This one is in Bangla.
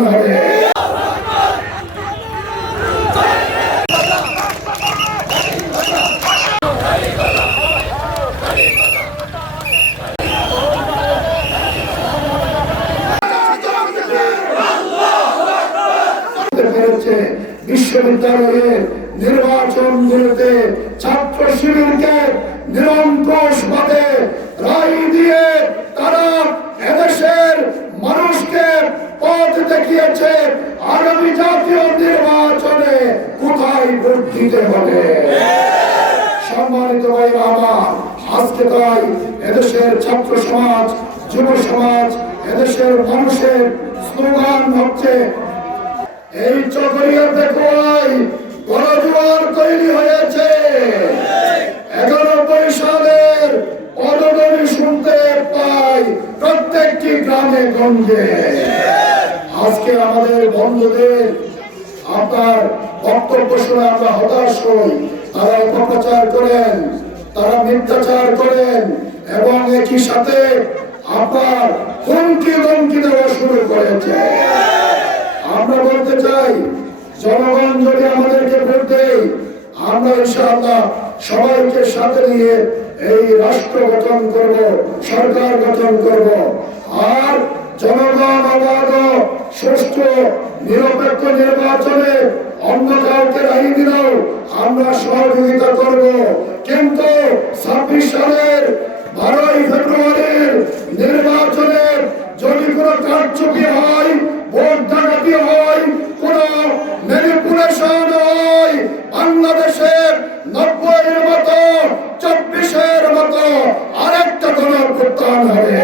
প্রত্যান হবে। বিশ্ববিদ্যালয়ের নির্বাচনগুলোতে ছাত্র শিবিরকে নিরঙ্কুশভাবে রায় দিয়ে তারা এদেশের মানুষকে পথ দেখিয়েছে আগামী জাতীয় নির্বাচনে কোথায় ভোট দিতে হবে। সম্মানিত ভাইরা আমার, আজকে তাই এদেশের ছাত্র সমাজ, যুব সমাজ, এদেশের মানুষের স্লোগান হচ্ছে এই চকরিয়া পেকুয়ায় গণজোয়ার তৈরি হয়েছে। 91 সালের পদধ্বনি শুনতে পাই প্রত্যেকটি গ্রামে গঞ্জে। আজকে আমাদের বন্ধুদের আপনার বক্তব্য শুনে আমরা হতাশ হই। তারা অপপ্রচার করেন, তারা মিথ্যাচার করেন এবং একই সাথে আপনার হুমকি ধমকি দেওয়া শুরু করেছে। আমরা বলতে চাই, জনগণ যদি আমাদেরকে ভোট দেয়, আমরা ইনশাআল্লাহ সবাইকে সাথে নিয়ে এই রাষ্ট্র গঠন করব, সরকার গঠন করব। আর জনগণ অবাধ, সুষ্ঠু, নিরপেক্ষ নির্বাচনে অন্য কাউকে রায় দিলেও আমরা সহযোগিতা করব। কিন্তু 26 সালের 12 ফেব্রুয়ারির নির্বাচনে যদি কোনো কারচুপি হয়, ভোট ডাকাতি হয়, কোন ম্যানিপুলেশন হয়, বাংলাদেশের 90-এর মতো 24-এর মতো আরেকটা গণঅভ্যুত্থান হবে।